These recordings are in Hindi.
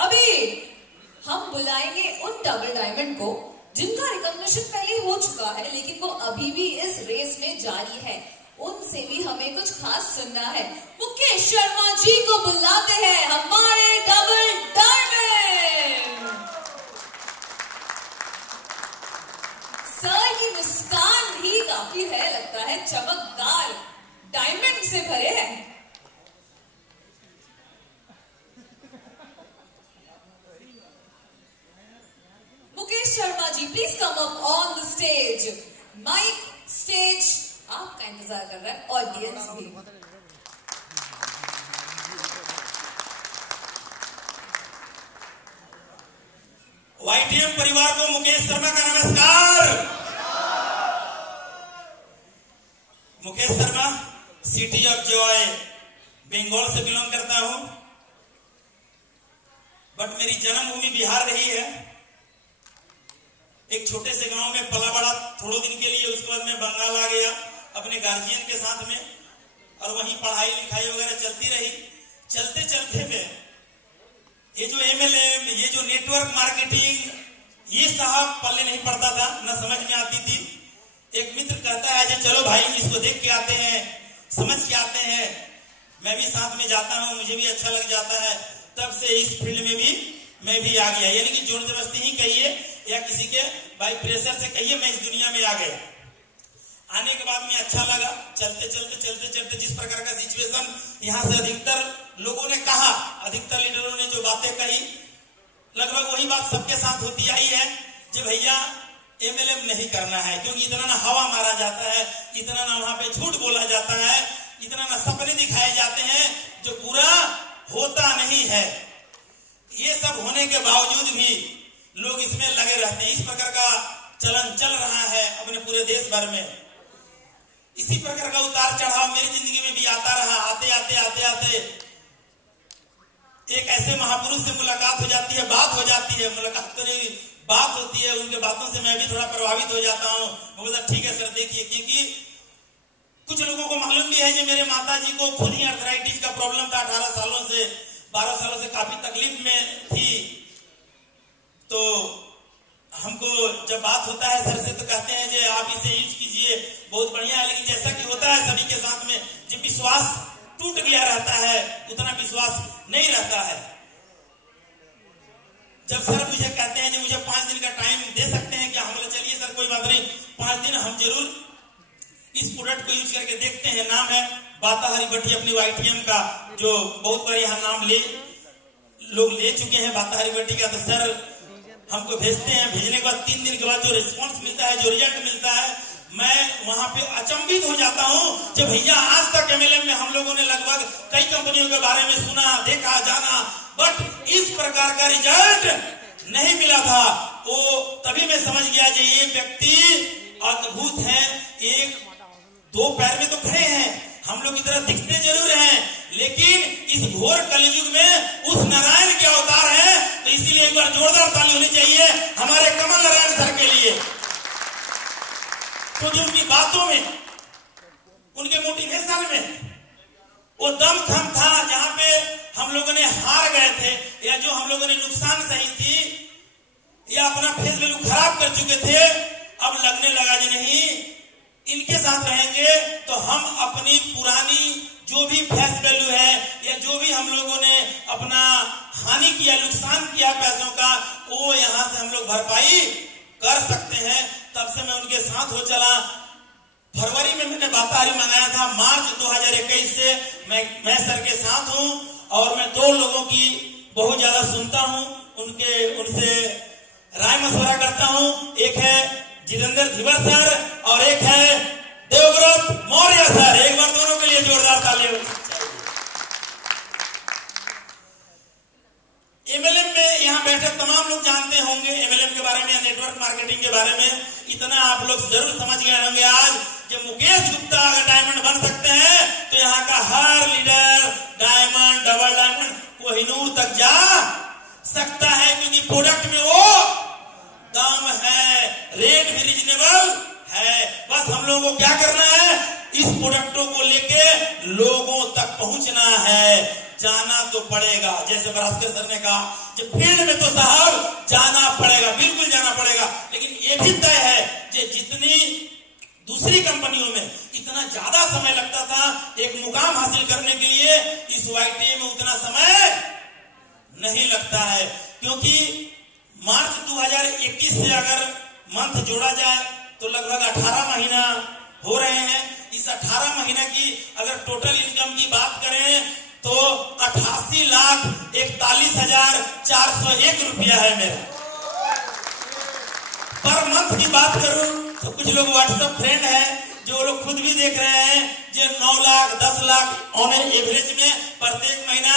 अभी हम बुलाएंगे उन डबल डायमंड को जिनका रिकॉग्निशन पहले हो चुका है, लेकिन वो अभी भी इस रेस में जारी है। उनसे भी हमें कुछ खास सुनना है। मुकेश शर्मा जी को बुलाते हैं हमारे डबल डायमंड। सर की मुस्कान ही काफी है, लगता है चमकदार डायमंड से भरे हैं। Mukesh Sharma ji, please come up on the stage. Mike, stage आपका इंतजार कर रहा है, ऑडियंस भी। YTM परिवार को मुकेश शर्मा का नमस्कार। Mukesh Sharma city of joy Bengal से बिलोंग करता हूं, बट मेरी जन्मभूमि बिहार रही है। एक छोटे से गांव में पला बड़ा थोड़े दिन के लिए, उसके बाद मैं बंगाल आ गया अपने गार्जियन के साथ में, और वहीं पढ़ाई लिखाई वगैरह चलती रही। चलते चलते में ये जो MLM, ये जो नेटवर्क मार्केटिंग, ये साहब पल्ले नहीं पड़ता था, न समझ में आती थी। एक मित्र कहता है कि चलो भाई इसको देख के आते हैं, समझ के आते हैं। मैं भी साथ में जाता हूं, मुझे भी अच्छा लग जाता है। तब से इस फील्ड में भी मैं भी आ गया, यानी कि जोर जबरदस्ती ही कहिए या किसी के बाई प्रेशर से कहिए, मैं इस दुनिया में आ गया। आने के बाद में अच्छा लगा। चलते चलते जिस प्रकार का सिचुएशन यहाँ से अधिकतर लोगों ने कहा, अधिकतर लीडरों ने जो बातें कही, लगभग वही बात सबके साथ होती आई है कि भैया MLM नहीं करना है, क्योंकि इतना ना हवा मारा जाता है, इतना ना वहां पे झूठ बोला जाता है, इतना ना सपने दिखाए जाते हैं जो पूरा होता नहीं है। ये सब होने के बावजूद भी लोग इसमें लगे रहते हैं। इस प्रकार का चलन चल रहा है अपने पूरे देश भर में। इसी प्रकार का उतार चढ़ाव मेरी जिंदगी में भी आता रहा। आते आते एक ऐसे महापुरुष से मुलाकात हो जाती है, बात हो जाती है, मुलाकात तो नहीं, बात होती है। उनके बातों से मैं भी थोड़ा प्रभावित हो जाता हूँ। वो बोला ठीक है सर देखिए, क्योंकि कुछ लोगों को मालूम भी है कि मेरे माता जी को खुद ही आर्थराइटिस का प्रॉब्लम था। 18 सालों से 12 सालों से काफी तकलीफ में थी। तो हमको जब बात होता है सर से तो कहते हैं कि आप इसे यूज कीजिए, बहुत बढ़िया है। लेकिन जैसा कि होता है सभी के साथ में, जब विश्वास टूट गया रहता है उतना विश्वास नहीं रहता है। जब सर मुझे कहते हैं कि मुझे 5 दिन का टाइम दे सकते हैं क्या, हम बोले चलिए सर कोई बात नहीं, 5 दिन हम जरूर इस प्रोडक्ट को यूज करके देखते हैं। नाम है बाता हरी भट्टी, अपनी YTM का, जो बहुत बार यहाँ नाम लोग ले चुके हैं बाता हरी भट्टी का। तो सर हमको भेजते हैं, भेजने के बाद 3 दिन के बाद जो रिस्पॉन्स मिलता है, जो रिजल्ट मिलता है, मैं वहां पे अचंभित हो जाता हूं। जब भैया आज तक MLM में हम लोगों ने लगभग कई कंपनियों के बारे में सुना, देखा, जाना, बट इस प्रकार का रिजल्ट नहीं मिला था। वो तभी मैं समझ गया कि ये व्यक्ति अद्भुत है। एक 2 पैर में तो खड़े हैं, हम लोग की तरह दिखते जरूर हैं, लेकिन इस घोर कलयुग में उस नारायण के अवतार हैं। तो इसीलिए एक बार जोरदार ताली होनी चाहिए हमारे कमल नारायण सर के लिए। तो जो उनकी बातों में, उनके मोटिवेशन में वो दम थम था, जहां पे हम लोगों ने हार गए थे, या जो हम लोगों ने नुकसान सही थी, या अपना फेस वैल्यू खराब कर चुके थे, अब लगने लगा कि नहीं, इनके साथ रहेंगे तो हम अपनी पुरानी जो भी फेस वैल्यू है, या जो भी हम लोगों ने अपना हानि किया, नुकसान किया पैसों का, वो यहां से हम लोग भरपाई कर सकते हैं। तब से मैं उनके साथ हो चला। फरवरी में मैंने बाता हरी मंगाया था, मार्च 2021 से मैं सर के साथ हूं, और मैं 2 लोगों की बहुत ज्यादा सुनता हूं, उनसे राय मशवरा करता हूं। एक है जितेंद्र धीवर सर और एक है देवव्रत मौर्य सर। एक बार दोनों के लिए जोरदार ताली। MLM में यहाँ बैठे तमाम लोग जानते होंगे MLM के बारे में या नेटवर्क मार्केटिंग के बारे में। इतना आप लोग जरूर समझ गए होंगे आज जब मुकेश गुप्ता अगर डायमंड बन सकते हैं तो यहाँ का हर leader diamond, double diamond, Kohinoor तक जा सकता है, क्योंकि प्रोडक्ट में वो दाम है, रेट भी रीजनेबल है। बस हम लोगों को क्या करना है, इस प्रोडक्टों को लेके लोगों तक पहुंचना है। जाना तो पड़ेगा। जैसे भास्कर सर ने कहा कि फील्ड में तो साहब जाना पड़ेगा, बिल्कुल जाना पड़ेगा, लेकिन ये भी तय है कि जितनी दूसरी कंपनियों में इतना ज्यादा समय लगता था एक मुकाम हासिल करने के लिए, इस YTA में उतना समय नहीं लगता है। क्योंकि मार्च 2021 से अगर मंथ जोड़ा जाए तो लगभग 18 महीना हो रहे हैं। इस 18 महीने की अगर टोटल इनकम की बात करें तो 88,41,401 रुपया है मेरा। पर मंथ की बात करूं तो कुछ लोग व्हाट्सएप फ्रेंड है जो लोग खुद भी देख रहे हैं जो 9 लाख 10 लाख ऑन एवरेज में प्रत्येक महीना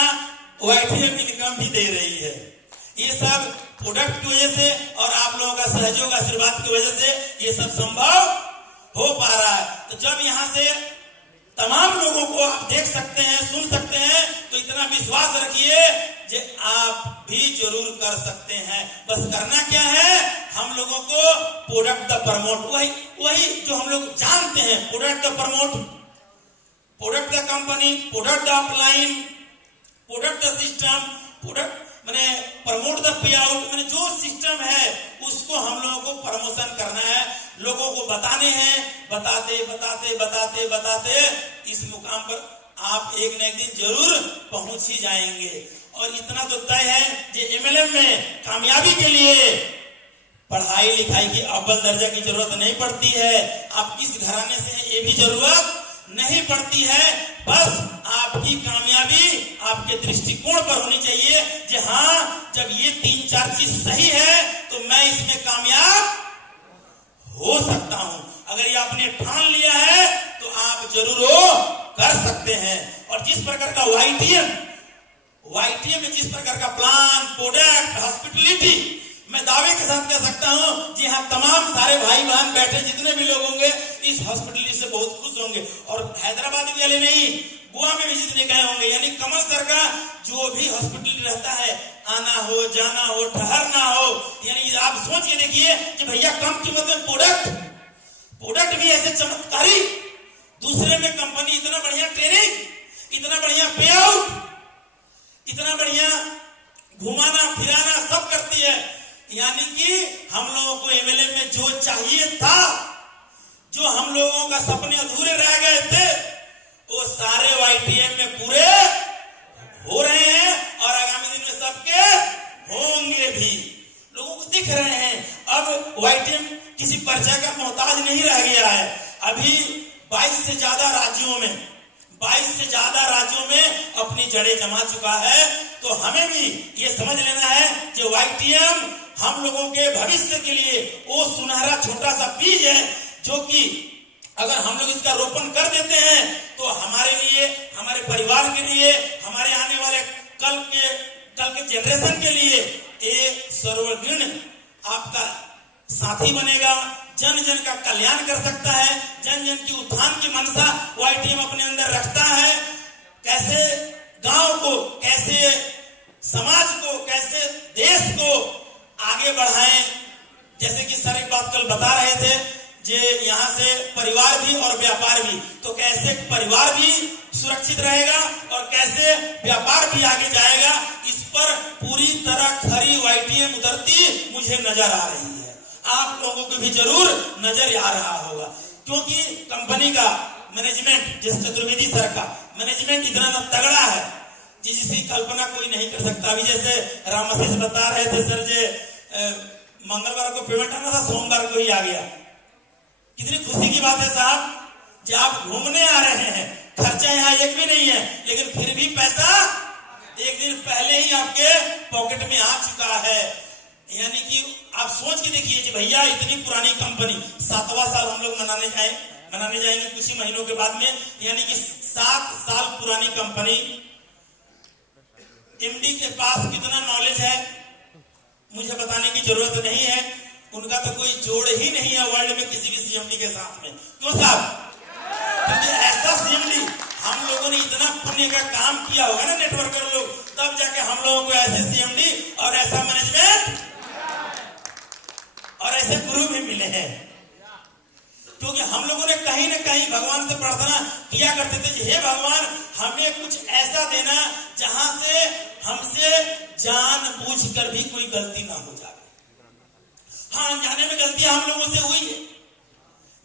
YTA इनकम भी दे रही है। ये सब प्रोडक्ट की वजह से और आप लोगों का सहयोग आशीर्वाद की वजह से ये सब संभव हो पा रहा है। तो जब यहाँ से तमाम लोगों को आप देख सकते हैं, सुन सकते हैं, तो इतना विश्वास रखिए कि आप भी जरूर कर सकते हैं। बस करना क्या है, हम लोगों को प्रोडक्ट द प्रमोट, वही जो हम लोग जानते हैं, product the promote, product the company, product the upline, product the system, product मैंने प्रमोट द पे आउट, मैंने जो सिस्टम है उसको हम लोगों को प्रमोशन करना है, लोगों को बताने हैं। बताते बताते बताते बताते इस मुकाम पर आप एक न एक दिन जरूर पहुंच ही जाएंगे। और इतना तो तय है कि MLM में कामयाबी के लिए पढ़ाई लिखाई की अव्वल दर्जा की जरूरत नहीं पड़ती है। आप किस घराने से हैं ये भी जरूरत नहीं पड़ती है। बस आपकी कामयाबी आपके दृष्टिकोण पर होनी चाहिए कि हाँ, जब ये 3-4 चीज सही है तो मैं इसमें कामयाब हो सकता हूं। अगर ये आपने ठान लिया है तो आप जरूर वो कर सकते हैं। और जिस प्रकार का YTA में जिस प्रकार का प्लान, प्रोडक्ट, हॉस्पिटलिटी, मैं दावे के साथ कह सकता हूं जी हाँ, तमाम सारे भाई बहन बैठे जितने भी लोग होंगे इस हॉस्पिटलिटी से बहुत खुश होंगे। और हैदराबाद वाले नहीं, गोवा में भी जितने गए होंगे, यानी कमल सर का जो भी हॉस्पिटलिटी रहता है, आना हो, जाना हो, ठहरना हो, यानी आप सोच के देखिए कि भैया कम कीमत में प्रोडक्ट भी ऐसे चमत्कारी, दूसरे में कंपनी इतना बढ़िया ट्रेनिंग, इतना बढ़िया पे आउट, इतना बढ़िया घुमाना फिराना सब करती है। यानी कि हम लोगों को MLM में जो चाहिए था, जो हम लोगों का सपने अधूरे रह गए थे, वो सारे YTA में पूरे हो रहे हैं और आगामी दिन में सबके होंगे भी। लोगों को दिख रहे हैं अब YTA किसी परिचय का मोहताज नहीं रह गया है। अभी 22 से ज्यादा राज्यों में अपनी जड़ें जमा चुका है। तो हमें भी ये समझ लेना है कि YTM हम लोगों के भविष्य के लिए वो सुनहरा छोटा सा बीज है, जो कि अगर हम लोग इसका रोपण कर देते हैं तो हमारे लिए, हमारे परिवार के लिए, हमारे आने वाले कल के जनरेशन के लिए एक सर्वगुण आपका साथी बनेगा, जन जन का कल्याण कर सकता है, जन जन की उत्थान की मनसा YTM अपने अंदर रखता है। कैसे गांव को, कैसे समाज को, कैसे देश को आगे बढ़ाएं। जैसे कि सर एक बात कल बता रहे थे, जे यहाँ से परिवार भी और व्यापार भी, तो कैसे परिवार भी सुरक्षित रहेगा और कैसे व्यापार भी आगे जाएगा, इस पर पूरी तरह खरी YTM उतरती मुझे नजर आ रही है। आप लोगों को भी जरूर नजर आ रहा होगा, क्योंकि कंपनी का मैनेजमेंट, जैसे चतुर्वेदी सर का मैनेजमेंट इतना तगड़ा है जिसकी कल्पना कोई नहीं कर सकता। अभी जैसे रामाशीष बता रहे थे सर, जे मंगलवार को पेमेंट आना था, सोमवार को ही आ गया। कितनी खुशी की बात है साहब, जब आप घूमने आ रहे हैं, खर्चा यहाँ एक भी नहीं है, लेकिन फिर भी पैसा एक दिन पहले ही आपके पॉकेट में आ चुका है। यानी कि आप सोच के देखिए कि भैया इतनी पुरानी कंपनी, 7वां साल हम लोग मनाने जाएंगे कुछ ही महीनों के बाद में, यानी कि 7 साल पुरानी कंपनी। MD के पास कितना नॉलेज है मुझे बताने की जरूरत नहीं है, उनका तो कोई जोड़ ही नहीं है वर्ल्ड में किसी भी CMD के साथ में। क्यों साहब? क्योंकि ऐसा CMD, हम लोगों ने इतना पुण्य का काम किया होगा ना नेटवर्कर लोग, तब जाके हम लोगों को ऐसे CMD और ऐसा मैनेजमेंट और ऐसे गुरु भी मिले हैं। क्योंकि हम लोगों ने कहीं ना कहीं भगवान से प्रार्थना किया करते थे, हे भगवान हमें कुछ ऐसा देना जहां से हमसे जानबूझकर भी कोई गलती ना हो जाए। हाँ, अनजाने में गलतियां हम लोगों से हुई है।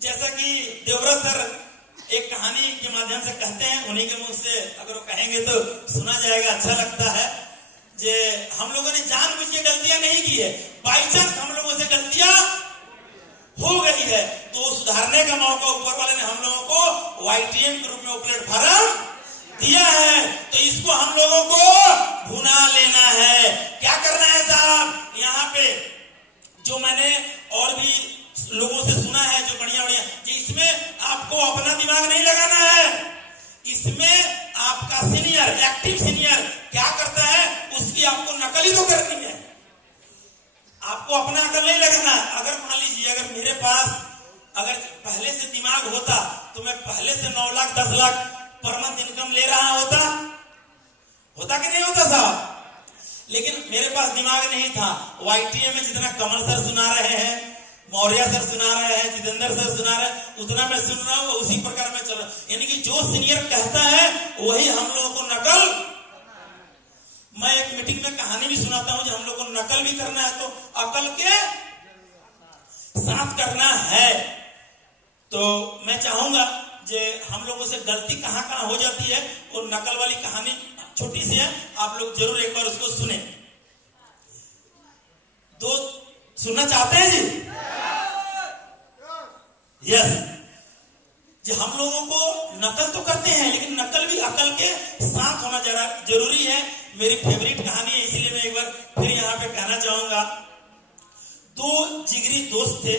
जैसा कि देवव्रत सर एक कहानी के माध्यम से कहते हैं, उन्हीं के मुंह से अगर वो कहेंगे तो सुना जाएगा, अच्छा लगता है। जे हम लोगों ने जानबूझ के गलतियां नहीं की है, बाई चांस हम लोगों से गलतियां हो गई है तो सुधारने का मौका ऊपर वाले ने हम लोगों को YTM के रूप में प्लेटफॉर्म दिया है। तो इसको हम लोगों को भुना लेना है। क्या करना है साहब? यहाँ पे जो मैंने और भी लोगों से सुना है जो बढ़िया बढ़िया, कि इसमें आपको अपना दिमाग नहीं लगाना है। इसमें आपका सीनियर, एक्टिव सीनियर क्या करता है उसकी आपको नकल ही तो करनी है, आपको अपना अकल नहीं लगाना। अगर मान लीजिए अगर मेरे पास अगर पहले से दिमाग होता तो मैं पहले से 9 lakh 10 lakh per month income ले रहा होता कि नहीं होता साहब? लेकिन मेरे पास दिमाग नहीं था। YTM में जितना कमल सर सुना रहे हैं, मौर्य सर सुना रहे हैं, जितेंद्र सर सुना रहे हैं, उतना मैं सुन रहा हूं, उसी प्रकार में चल रहा हूं। यानी कि जो सीनियर कहता है वही हम लोगों को नकल। मैं एक मीटिंग में कहानी भी सुनाता हूं, जो हम लोग को नकल भी करना है तो अकल के साथ करना है। तो मैं चाहूंगा जे हम लोगों से गलती कहां कहां हो जाती है, वो नकल वाली कहानी छोटी सी है, आप लोग जरूर एक बार उसको सुने। दो सुनना चाहते हैं जी? यस। जो हम लोगों को नकल तो करते हैं लेकिन नकल भी अकल के साथ होना जरूरी है। मेरी फेवरेट कहानी है, इसलिए मैं एक बार फिर यहाँ पे कहना चाहूंगा। 2 जिगरी दोस्त थे,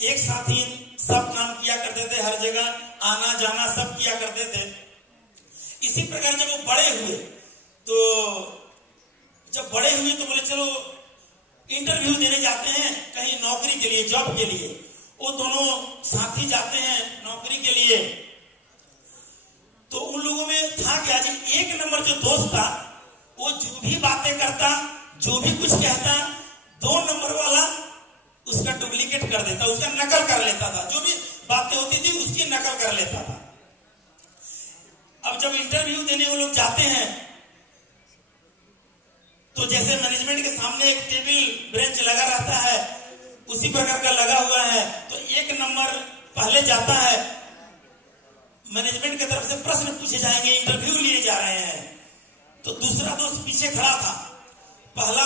एक साथ ही सब काम किया करते थे, हर जगह आना जाना सब किया करते थे। इसी प्रकार जब वो बड़े हुए तो बोले चलो इंटरव्यू देने जाते हैं कहीं नौकरी के लिए, जॉब के लिए। वो दोनों साथी जाते हैं नौकरी के लिए। तो उन लोगों में था क्या जी, 1 नंबर जो दोस्त था वो जो भी बातें करता, जो भी कुछ कहता, 2 नंबर वाला उसका डुप्लीकेट कर देता, उसका नकल कर लेता था। जो भी बातें होती थी उसकी नकल कर लेता था। अब जब इंटरव्यू देने वो लोग जाते हैं तो जैसे मैनेजमेंट के सामने एक टेबल बेंच लगा रहता है, उसी प्रकार का लगा हुआ है। तो 1 नंबर पहले जाता है, मैनेजमेंट की तरफ से प्रश्न पूछे जाएंगे, इंटरव्यू लिए जा रहे हैं। तो दूसरा दोस्त पीछे खड़ा था। पहला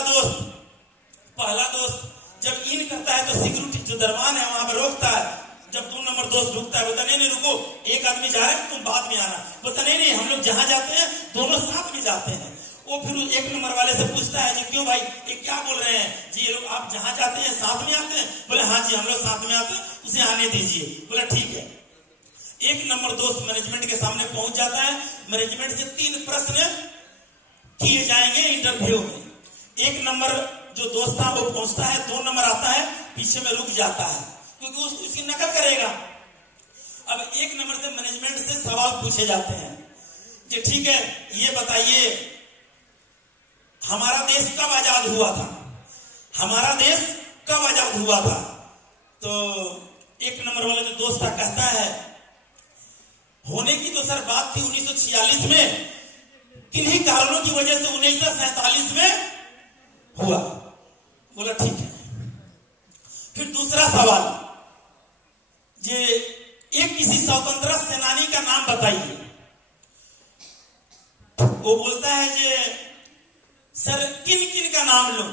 दोस्त जब इन करता है तो सिक्योरिटी जो दरबान है वहां पर रोकता है। जब 2 नंबर दोस्त रुकता है, बोलता नहीं रुको, एक आदमी जा रहे हैं, तुम बाद में आना। बोलता नहीं हम लोग जहां जाते हैं दोनों साथ में जाते हैं। वो फिर 1 नंबर वाले से पूछता है जी क्यों भाई, ये क्या बोल रहे हैं जी, ये लोग आप जहां जाते हैं साथ में आते हैं? बोले हाँ जी हम लोग साथ में आते हैं, उसे आने दीजिए। बोला ठीक है। 1 नंबर दोस्त मैनेजमेंट के सामने पहुंच जाता है। मैनेजमेंट से 3 प्रश्न किए जाएंगे इंटरव्यू में। 1 नंबर जो दोस्त था वो पहुंचता है, 2 नंबर आता है, पीछे में रुक जाता है क्योंकि उसकी नकल करेगा। अब 1 नंबर से मैनेजमेंट से सवाल पूछे जाते हैं कि ठीक है ये बताइए हमारा देश कब आजाद हुआ था? हमारा देश कब आजाद हुआ था? तो 1 नंबर वाला जो दोस्त था कहता है होने की तो सर बात थी 1946 में, किन्हीं कारणों की वजह से 1947 में हुआ। बोला ठीक है। फिर दूसरा सवाल, जे एक किसी स्वतंत्रता सेनानी का नाम बताइए। वो बोलता है जे सर किन किन का नाम लूं?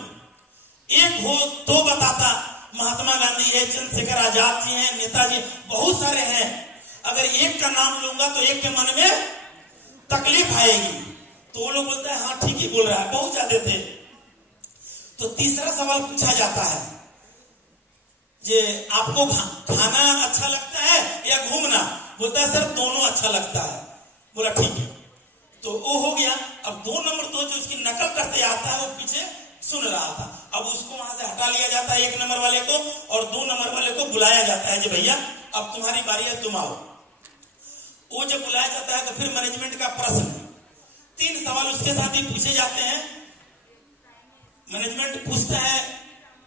एक हो तो बताता, महात्मा गांधी है, चंद्रशेखर आजाद जी हैं, नेताजी बहुत सारे हैं। अगर एक का नाम लूंगा तो एक के मन में तकलीफ आएगी। तो वो लोग बोलता है हाँ ठीक ही बोल रहा है, बहुत ज्यादा थे। तो तीसरा सवाल पूछा जाता है जे आपको खाना अच्छा लगता है या घूमना? बोलता है सर दोनों अच्छा लगता है। बोला ठीक है। तो वो हो गया। अब 2 नंबर जो उसकी नकल करते आता है वो पीछे सुन रहा था। अब उसको वहां से हटा लिया जाता है 1 नंबर वाले को, और 2 नंबर वाले को बुलाया जाता है जी भैया अब तुम्हारी बारी है, तुम आओ। वो जब बुलाया जाता है तो फिर मैनेजमेंट का प्रश्न, 3 सवाल उसके साथ ही पूछे जाते हैं। मैनेजमेंट पूछता है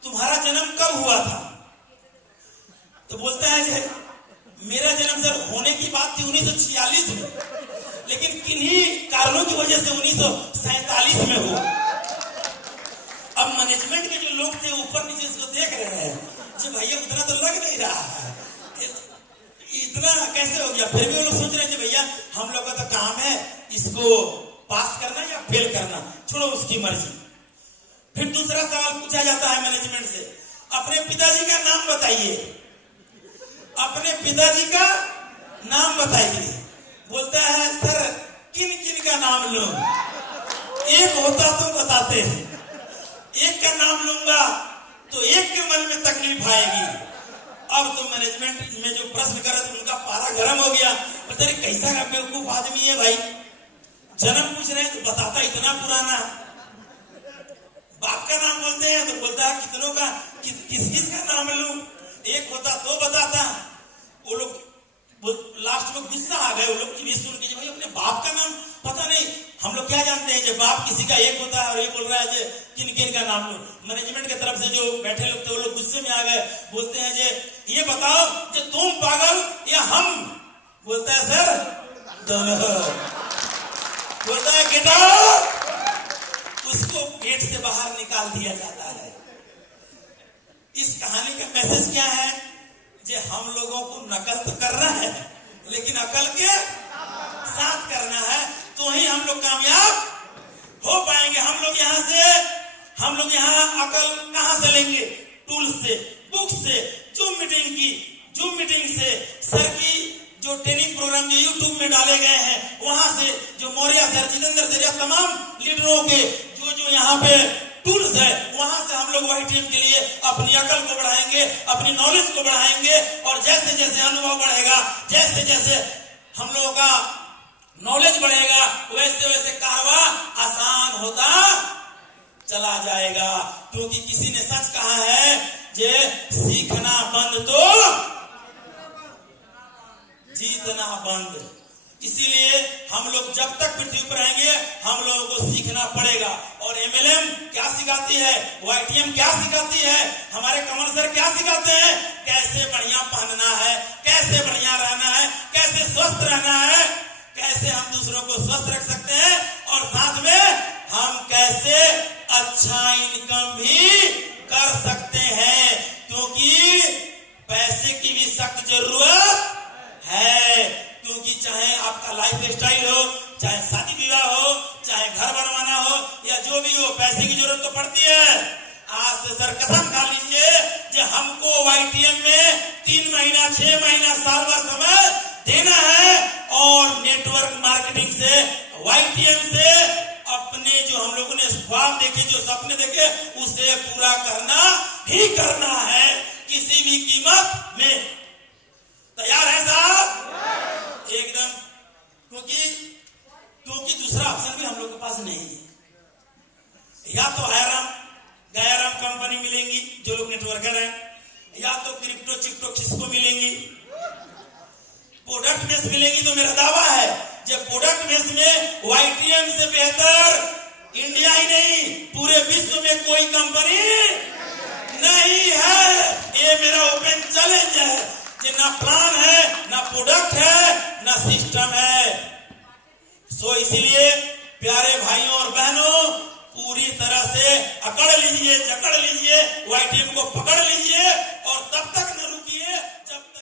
तुम्हारा जन्म कब हुआ था? तो बोलता है मेरा जन्म सर होने की बात थी 1946 में, लेकिन किन्हीं कारणों की वजह से 1947 में हुआ। अब मैनेजमेंट के जो लोग थे ऊपर नीचे इसको देख रहे हैं, जी भैया उतना तो लग नहीं रहा है, इतना कैसे हो गया। फिर भी वो लोग सोच रहे हैं भैया हम लोग का तो काम है इसको पास करना या फेल करना, छोड़ो उसकी मर्जी। फिर दूसरा सवाल पूछा जाता है मैनेजमेंट से, अपने पिताजी का नाम बताइए, अपने पिताजी का नाम बताइए। बोलता है सर किन किन का नाम लूं, एक होता तो बताते हैं, एक का नाम लूंगा तो एक के मन में तकलीफ आएगी। अब तो मैनेजमेंट में जो प्रश्न कर रहे थे उनका पारा गर्म हो गया, बोलते कैसा का बेवकूफ आदमी है भाई, जन्म पूछ रहे हैं तो बताता इतना पुराना, बाप का नाम बोलते हैं तो बोलता है कितनों का किस किस का नाम लूं, एक होता तो बताता। वो लोग लास्ट में गुस्सा आ गए, वो लोग सुन के भाई अपने बाप का नाम पता नहीं, हम लोग क्या जानते हैं, जब बाप किसी का एक होता है और ये बोल रहा है किन किन का नाम लूं। मैनेजमेंट की तरफ से जो बैठे लोग थे वो लोग गुस्से में आ गए, बोलते हैं ये बताओ जो तुम पागल या हम। बोलता है सर दोनों। बोलता है गेट आउट, उसको गेट से बाहर निकाल दिया जाता है। इस कहानी का मैसेज क्या है, जे हम लोगों को नकल तो करना है लेकिन अकल के साथ करना है, तो ही हम लोग कामयाब हो पाएंगे। हम लोग यहाँ अकल कहाँ से लेंगे, टूल से, बुक से, जूम मीटिंग से, सर की जो ट्रेनिंग प्रोग्राम जो यूट्यूब में डाले गए हैं वहां से, जो मौर्य सर, जितेंद्र सर या तमाम लीडरों के जो यहाँ पे टूल्स है वहां से हम लोग YTM के लिए अपनी अकल को बढ़ाएंगे, अपनी नॉलेज को बढ़ाएंगे। और जैसे जैसे अनुभव बढ़ेगा, जैसे जैसे हम लोगों का नॉलेज बढ़ेगा, वैसे वैसे कारवा आसान होता चला जाएगा। क्योंकि किसी ने सच कहा है, जे सीखना बंद तो जीतना बंद। इसीलिए हम लोग जब तक पृथ्वी पर रहेंगे हम लोगों को सीखना पड़ेगा। और MLM क्या सिखाती है, YTM क्या सिखाती है, हमारे कमल सर क्या सिखाते हैं, कैसे बढ़िया पहनना है, कैसे बढ़िया रहना है, कैसे स्वस्थ रहना है, कैसे हम दूसरों को स्वस्थ रख सकते हैं, और साथ में हम कैसे अच्छा इनकम भी कर सकते हैं। क्योंकि पैसे की भी सख्त जरूरत है। क्योंकि चाहे आपका लाइफ स्टाइल हो, चाहे शादी विवाह हो, चाहे घर बनवाना हो या जो भी हो, पैसे की जरूरत तो पड़ती है। आज से सर कसम खा लीजिए कि हमको YTM में 3 महीना, 6 महीना, साल भर समय देना है और नेटवर्क मार्केटिंग से, YTM से अपने जो हम लोगों ने ख्वाब देखे, जो सपने देखे, उसे पूरा करना ही करना है, किसी भी कीमत में। तैयार है साहब? एकदम। क्योंकि दूसरा ऑप्शन भी हम लोग के पास नहीं है। या तो गयाराम कंपनी मिलेंगी जो लोग नेटवर्कर हैं, या तो क्रिप्टो चिक्टो किसको मिलेंगी, प्रोडक्ट बेस मिलेंगी। तो मेरा दावा है जब प्रोडक्ट बेस में YTM से बेहतर इंडिया ही नहीं पूरे विश्व में कोई कंपनी नहीं है। ये मेरा ओपन चैलेंज है कि ना प्लान है, ना प्रोडक्ट है, ना सिस्टम है। सो इसीलिए प्यारे भाइयों और बहनों, पूरी तरह से अकड़ लीजिए, जकड़ लीजिए, YTM को पकड़ लीजिए और तब तक न रुकिए जब तक